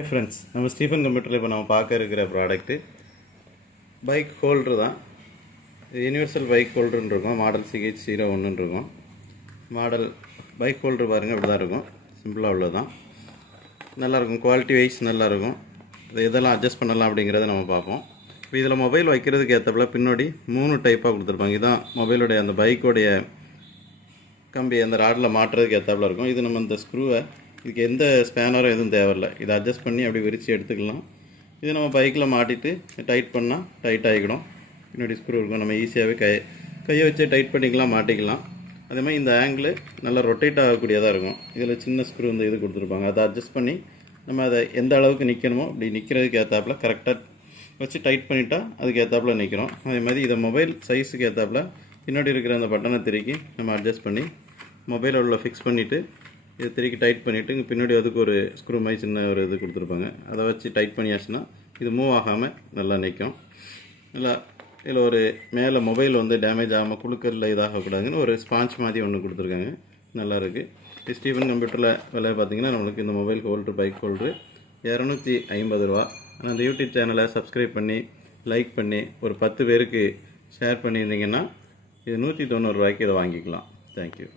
Hey friends, நம்ம Stephen கம்ப்யூட்டரில் இப்போ நம்ம பார்க்க இருக்கிற ப்ராடக்ட்டு பைக் ஹோல்டர் தான். யூனிவர்சல் பைக் ஹோல்டர்னு இருக்கும். மாடல் CH01 இருக்கும். மாடல் பைக் ஹோல்டர் பாருங்கள், இப்படி தான் இருக்கும். சிம்பிளாக உள்ளது தான். நல்லாயிருக்கும், குவாலிட்டி வைஸ் நல்லாயிருக்கும். இது எதெல்லாம் அட்ஜஸ்ட் பண்ணலாம் அப்படிங்கிறத நம்ம பார்ப்போம். இப்போ இதில் மொபைல் வைக்கிறதுக்கு ஏற்றப்பல பின்னாடி 3 டைப்பாக கொடுத்துருப்பாங்க. இதுதான் மொபைலுடைய அந்த பைக்கோடைய கம்பி அந்த ராடில் மாட்டுறதுக்கு ஏற்றாப்புல இருக்கும். இது நம்ம இந்த ஸ்க்ரூவை, இதுக்கு எந்த ஸ்பேனரும் எதுவும் தேவையில்லை. இதை அட்ஜஸ்ட் பண்ணி அப்படி விரித்து எடுத்துக்கலாம். இது நம்ம பைக்கில் மாட்டிட்டு டைட் பண்ணால் டைட் ஆகிடும். பின்னாடி ஸ்க்ரூ இருக்கும், நம்ம ஈஸியாகவே கையை வச்சு டைட் பண்ணிக்கலாம், மாட்டிக்கலாம். அதே மாதிரி இந்த ஆங்கிள் நல்லா ரொட்டேட் ஆகக்கூடியதாக இருக்கும். இதில் சின்ன ஸ்க்ரூ இந்த இது கொடுத்துருப்பாங்க. அதை அட்ஜஸ்ட் பண்ணி நம்ம அதை எந்த அளவுக்கு நிற்கணுமோ அப்படி நிற்கிறதுக்கு ஏற்றாப்புல கரெக்டாக வச்சு டைட் பண்ணிட்டா அதுக்கு ஏற்றாப்புல நிற்கிறோம். அதே மாதிரி இதை மொபைல் சைஸுக்கு ஏற்றாப்புல பின்னாடி இருக்கிற அந்த பட்டனை திருக்கி நம்ம அட்ஜஸ்ட் பண்ணி மொபைலில் உள்ள ஃபிக்ஸ் பண்ணிவிட்டு இதை திருக்கி டைட் பண்ணிவிட்டு இங்கே பின்னாடி அதுக்கு ஒரு ஸ்க்ரூ மாதிரி சின்ன ஒரு இது கொடுத்துருப்பாங்க. அதை வச்சு டைட் பண்ணியாச்சுன்னா இது மூவ் ஆகாமல் நல்லா நிற்கும். நல்லா இதில் ஒரு மேலே மொபைல் வந்து டேமேஜ் ஆகாமல் குழுக்கல்ல இதாகக்கூடாதுன்னு ஒரு ஸ்பாஞ்ச் மாதிரி ஒன்று கொடுத்துருக்காங்க. நல்லா இருக்குது. ஸ்டீஃபன் கம்ப்யூட்டரில் விலை பார்த்திங்கன்னா நம்மளுக்கு இந்த மொபைல் ஹோல்டர் பைக் ஹோல்டரு 250 ரூபா. ஆனால் இந்த யூடியூப் சேனலை சப்ஸ்கிரைப் பண்ணி லைக் பண்ணி ஒரு 10 பேருக்கு ஷேர் பண்ணியிருந்தீங்கன்னா இது 190 ரூபாய்க்கு இதை வாங்கிக்கலாம். தேங்க்யூ.